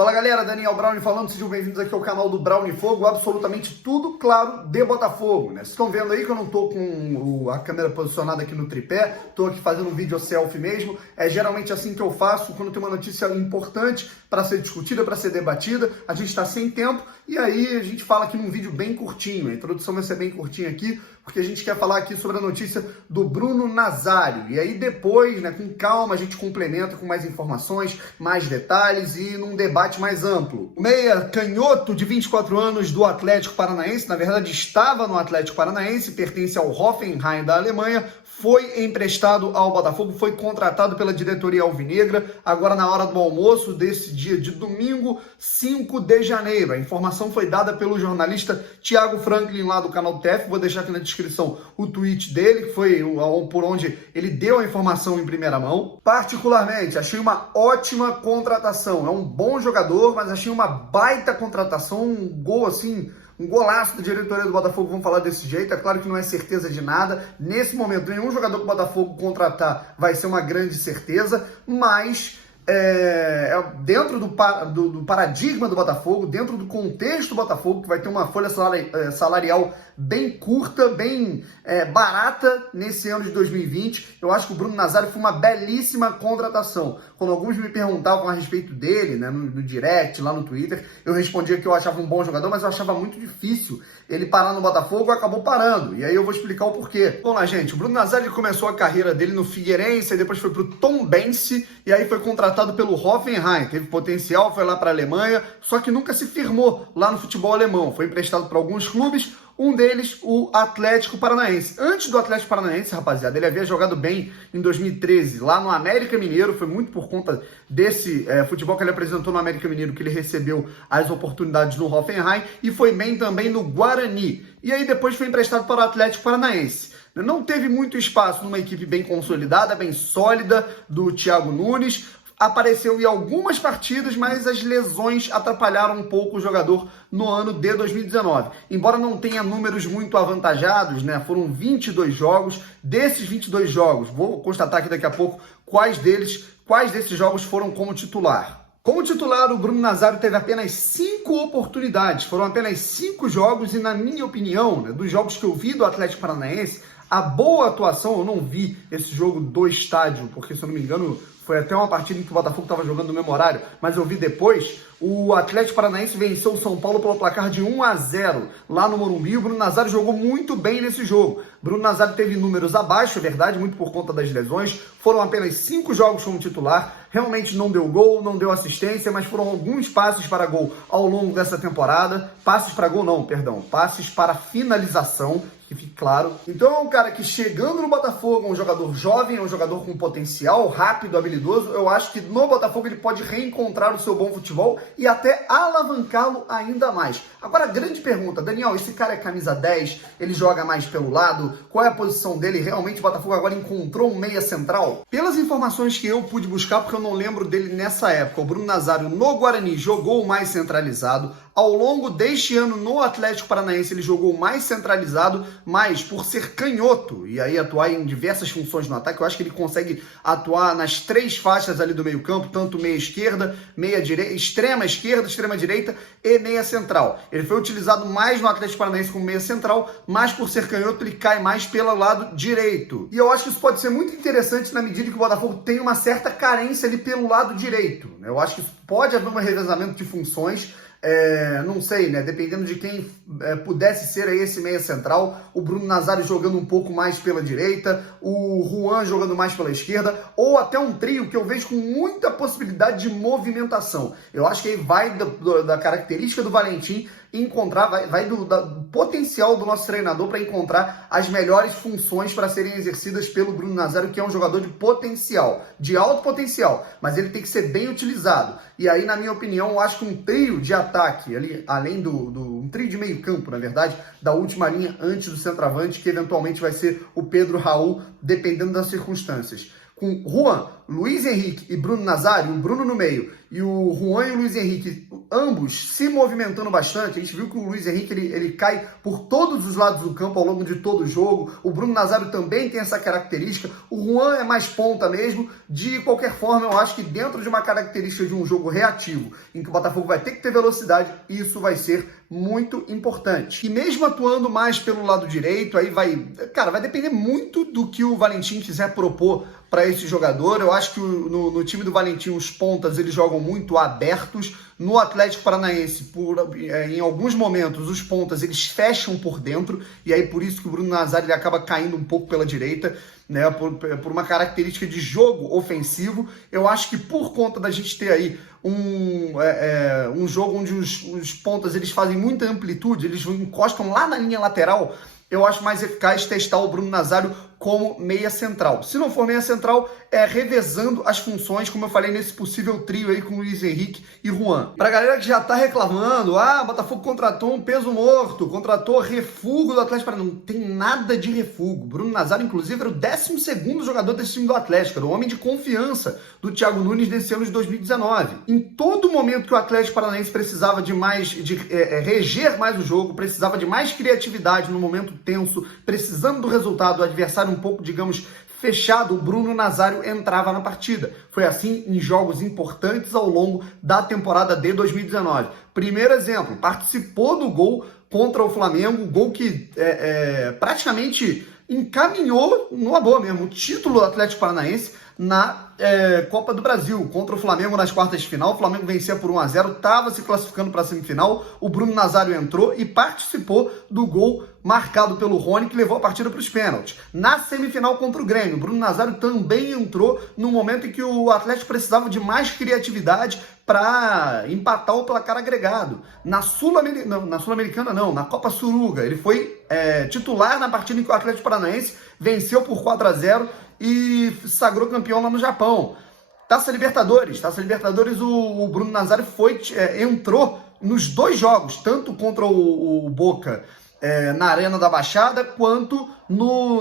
Fala galera, Daniel Brownie falando, sejam bem-vindos aqui ao canal do Brownie Fogo, absolutamente tudo, claro, de Botafogo, né? Vocês estão vendo aí que eu não tô com a câmera posicionada aqui no tripé, tô aqui fazendo um vídeo selfie mesmo, é geralmente assim que eu faço, quando tem uma notícia importante para ser discutida, para ser debatida, a gente tá sem tempo, e aí a gente fala aqui num vídeo bem curtinho, a introdução vai ser bem curtinha aqui, porque a gente quer falar aqui sobre a notícia do Bruno Nazário, e aí depois, né, com calma, a gente complementa com mais informações, mais detalhes e num debate mais amplo. O meia canhoto de 24 anos do Atlético Paranaense, na verdade estava no Atlético Paranaense, pertence ao Hoffenheim da Alemanha, foi emprestado ao Botafogo, foi contratado pela diretoria alvinegra, agora na hora do almoço desse dia de domingo, 5 de janeiro. A informação foi dada pelo jornalista Thiago Franklin lá do canal do TF, vou deixar aqui na descrição o tweet dele, que foi por onde ele deu a informação em primeira mão. Particularmente, achei uma ótima contratação, é um bom jogador, mas achei uma baita contratação, um gol assim... Um golaço da diretoria do Botafogo, vamos falar desse jeito. É claro que não é certeza de nada. Nesse momento, nenhum jogador que o Botafogo contratar vai ser uma grande certeza, mas dentro do paradigma do Botafogo, dentro do contexto do Botafogo, que vai ter uma folha salarial bem curta, bem barata nesse ano de 2020, eu acho que o Bruno Nazário foi uma belíssima contratação. Quando alguns me perguntavam a respeito dele, né, no direct, lá no Twitter, eu respondia que eu achava um bom jogador, mas eu achava muito difícil ele parar no Botafogo, acabou parando. E aí eu vou explicar o porquê. Vamos lá, gente. O Bruno Nazário começou a carreira dele no Figueirense, aí depois foi pro Tombense, e aí foi contratado pelo Hoffenheim. Teve potencial, foi lá para a Alemanha, só que nunca se firmou lá no futebol alemão. Foi emprestado para alguns clubes, um deles, o Atlético Paranaense. Antes do Atlético Paranaense, rapaziada, ele havia jogado bem em 2013, lá no América Mineiro, foi muito por conta desse futebol que ele apresentou no América Mineiro, que ele recebeu as oportunidades no Hoffenheim, e foi bem também no Guarani. E aí depois foi emprestado para o Atlético Paranaense. Não teve muito espaço numa equipe bem consolidada, bem sólida, do Thiago Nunes. Apareceu em algumas partidas, mas as lesões atrapalharam um pouco o jogador no ano de 2019. Embora não tenha números muito avantajados, né? Foram 22 jogos. Desses 22 jogos, vou constatar aqui daqui a pouco quais desses jogos foram como titular. Como titular, o Bruno Nazário teve apenas 5 oportunidades. Foram apenas 5 jogos e, na minha opinião, né, dos jogos que eu vi do Atlético Paranaense, a boa atuação, eu não vi esse jogo do estádio, porque, se eu não me engano, foi até uma partida em que o Botafogo estava jogando no mesmo horário, mas eu vi depois. O Atlético Paranaense venceu o São Paulo pelo placar de 1-0 lá no Morumbi. O Bruno Nazário jogou muito bem nesse jogo. Bruno Nazário teve números abaixo, é verdade, muito por conta das lesões. Foram apenas 5 jogos como titular. Realmente não deu gol, não deu assistência, mas foram alguns passes para gol ao longo dessa temporada. Passes para gol não, perdão. Passes para finalização, que fique claro. Então é um cara que, chegando no Botafogo, é um jogador jovem, é um jogador com potencial, rápido, habilidoso. Eu acho que no Botafogo ele pode reencontrar o seu bom futebol e até alavancá-lo ainda mais. Agora, a grande pergunta, Daniel, esse cara é camisa 10, ele joga mais pelo lado, qual é a posição dele? Realmente o Botafogo agora encontrou um meia central? Pelas informações que eu pude buscar, porque eu não lembro dele nessa época, o Bruno Nazário no Guarani jogou mais centralizado. Ao longo deste ano no Atlético Paranaense ele jogou mais centralizado, mas por ser canhoto e aí atuar em diversas funções no ataque, eu acho que ele consegue atuar nas 3 faixas ali do meio campo, tanto meia esquerda, meia direita, extrema esquerda, extrema direita e meia central. Ele foi utilizado mais no Atlético Paranaense como meia central, mas por ser canhoto ele cai mais pelo lado direito. E eu acho que isso pode ser muito interessante na medida que o Botafogo tem uma certa carência ali pelo lado direito. Eu acho que pode haver um revezamento de funções. Não sei, né? Dependendo de quem pudesse ser aí esse meia central, o Bruno Nazário jogando um pouco mais pela direita, o Juan jogando mais pela esquerda, ou até um trio que eu vejo com muita possibilidade de movimentação. Eu acho que aí vai da característica do Valentim encontrar, vai do potencial do nosso treinador para encontrar as melhores funções para serem exercidas pelo Bruno Nazário, que é um jogador de potencial, de alto potencial, mas ele tem que ser bem utilizado. E aí, na minha opinião, eu acho que um trio de ataque, ali, além um trio de meio campo, na verdade, da última linha antes do centroavante, que eventualmente vai ser o Pedro Raul, dependendo das circunstâncias. com Juan, Luiz Henrique e Bruno Nazário, o Bruno no meio, e o Juan e o Luiz Henrique, ambos se movimentando bastante. A gente viu que o Luiz Henrique ele cai por todos os lados do campo ao longo de todo o jogo. O Bruno Nazário também tem essa característica. O Juan é mais ponta mesmo. De qualquer forma, eu acho que dentro de uma característica de um jogo reativo, em que o Botafogo vai ter que ter velocidade, isso vai ser muito importante. E mesmo atuando mais pelo lado direito, aí vai depender muito do que o Valentim quiser propor para esse jogador. Eu acho que no time do Valentim os pontas eles jogam muito abertos. No Atlético Paranaense, em alguns momentos, os pontas eles fecham por dentro, e aí por isso que o Bruno Nazário ele acaba caindo um pouco pela direita, né, por uma característica de jogo ofensivo. Eu acho que por conta da gente ter aí um jogo onde os pontas eles fazem muita amplitude, eles encostam lá na linha lateral, eu acho mais eficaz testar o Bruno Nazário como meia central. Se não for meia central, revezando as funções, como eu falei, nesse possível trio aí com Luiz Henrique e Juan. Pra galera que já tá reclamando, Botafogo contratou um peso morto, contratou refúgio do Atlético Paranaense. Não tem nada de refúgio. Bruno Nazário, inclusive, era o 12º jogador desse time do Atlético, era o homem de confiança do Thiago Nunes nesse ano de 2019. Em todo momento que o Atlético Paranaense precisava de reger mais o jogo, precisava de mais criatividade no momento tenso, precisando do resultado do adversário um pouco, digamos, fechado, o Bruno Nazário entrava na partida. Foi assim em jogos importantes ao longo da temporada de 2019. Primeiro exemplo, participou do gol contra o Flamengo, gol que praticamente encaminhou, numa boa mesmo, o título do Atlético Paranaense na Copa do Brasil, contra o Flamengo nas quartas de final. O Flamengo vencia por 1-0, estava se classificando para a semifinal. O Bruno Nazário entrou e participou do gol marcado pelo Rony, que levou a partida para os pênaltis. Na semifinal contra o Grêmio, o Bruno Nazário também entrou no momento em que o Atlético precisava de mais criatividade para empatar o placar agregado. Na Sul-Americana não, na Copa Suruga. Ele foi titular na partida em que o Atlético Paranaense venceu por 4-0 e sagrou campeão lá no Japão. Taça Libertadores, o Bruno Nazário entrou nos dois jogos, tanto contra o Boca na Arena da Baixada, quanto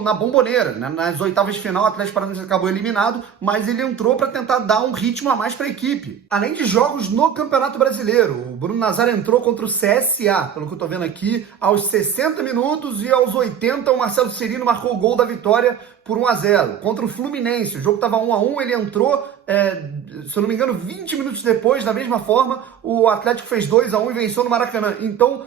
na Bombonera, né? Nas oitavas de final, o Atlético Paranaense acabou eliminado, mas ele entrou para tentar dar um ritmo a mais para a equipe. Além de jogos no Campeonato Brasileiro, o Bruno Nazário entrou contra o CSA, pelo que eu estou vendo aqui, aos 60 minutos, e aos 80 o Marcelo Cirino marcou o gol da vitória por 1-0. Contra o Fluminense, o jogo estava 1-1, ele entrou, se eu não me engano, 20 minutos depois, da mesma forma, o Atlético fez 2-1 e venceu no Maracanã. Então,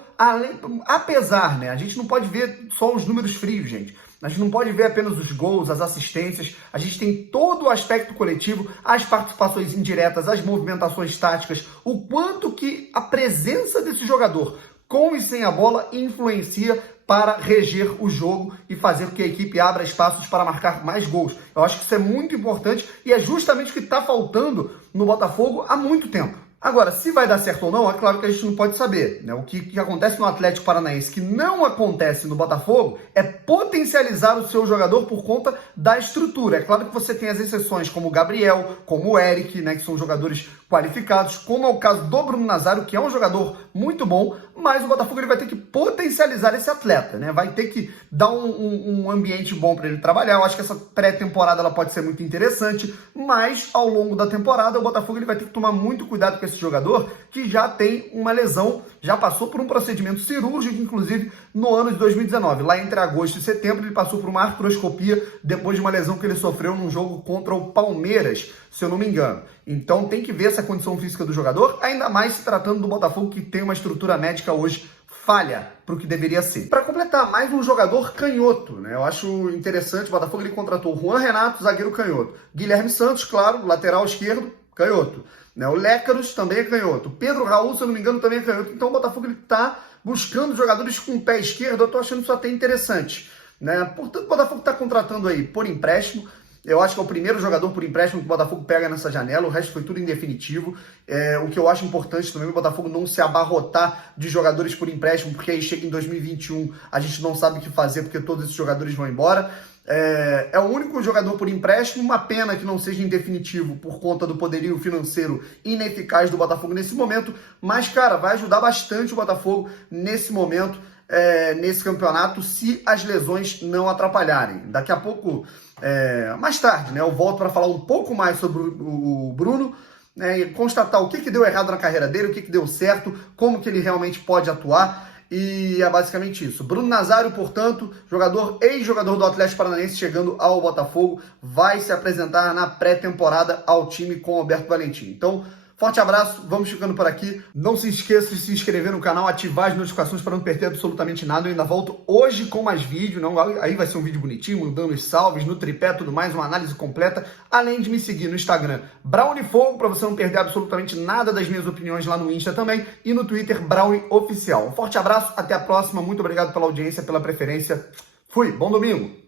apesar, né, a gente não pode ver só os números frios, gente. A gente não pode ver apenas os gols, as assistências. A gente tem todo o aspecto coletivo, as participações indiretas, as movimentações táticas, o quanto que a presença desse jogador, com e sem a bola, influencia para reger o jogo e fazer com que a equipe abra espaços para marcar mais gols. Eu acho que isso é muito importante e é justamente o que está faltando no Botafogo há muito tempo. Agora, se vai dar certo ou não, é claro que a gente não pode saber, né? O que acontece no Atlético Paranaense, que não acontece no Botafogo, é potencializar o seu jogador por conta da estrutura. É claro que você tem as exceções, como o Gabriel, como o Eric, né, que são jogadores qualificados, como é o caso do Bruno Nazário, que é um jogador muito bom, mas o Botafogo ele vai ter que potencializar esse atleta, né? Vai ter que dar um ambiente bom para ele trabalhar. Eu acho que essa pré-temporada ela pode ser muito interessante, mas ao longo da temporada o Botafogo ele vai ter que tomar muito cuidado com esse jogador que já tem uma lesão, já passou por um procedimento cirúrgico, inclusive no ano de 2019. Lá entre agosto e setembro ele passou por uma artroscopia depois de uma lesão que ele sofreu num jogo contra o Palmeiras, se eu não me engano. Então tem que ver essa condição física do jogador, ainda mais se tratando do Botafogo, que tem uma estrutura médica hoje falha para o que deveria ser. Para completar, mais um jogador canhoto, né? Eu acho interessante, o Botafogo ele contratou o Juan Renato, zagueiro canhoto. Guilherme Santos, claro, lateral esquerdo, canhoto. Né? O Lécaros também é canhoto. O Pedro Raul, se eu não me engano, também é canhoto. Então o Botafogo está buscando jogadores com pé esquerdo. Eu estou achando isso até interessante. Né? Portanto, o Botafogo está contratando aí por empréstimo. Eu acho que é o primeiro jogador por empréstimo que o Botafogo pega nessa janela, o resto foi tudo em definitivo. O que eu acho importante também é o Botafogo não se abarrotar de jogadores por empréstimo, porque aí chega em 2021, a gente não sabe o que fazer, porque todos esses jogadores vão embora. É o único jogador por empréstimo, uma pena que não seja em definitivo por conta do poderio financeiro ineficaz do Botafogo nesse momento, mas, cara, vai ajudar bastante o Botafogo nesse momento. nesse campeonato se as lesões não atrapalharem. Daqui a pouco, mais tarde, né, eu volto para falar um pouco mais sobre o Bruno, né, e constatar o que deu errado na carreira dele, o que deu certo, como que ele realmente pode atuar. E é basicamente isso. Bruno Nazário, portanto, ex-jogador do Atlético Paranaense, chegando ao Botafogo, vai se apresentar na pré-temporada ao time com Alberto Valentim. Então, forte abraço, vamos ficando por aqui. Não se esqueça de se inscrever no canal, ativar as notificações para não perder absolutamente nada. Eu ainda volto hoje com mais vídeo, aí vai ser um vídeo bonitinho, dando os salves no tripé, tudo mais, uma análise completa. Além de me seguir no Instagram, Brownie Fogo, para você não perder absolutamente nada das minhas opiniões lá no Insta também. E no Twitter, Brownie Oficial. Um forte abraço, até a próxima. Muito obrigado pela audiência, pela preferência. Fui, bom domingo!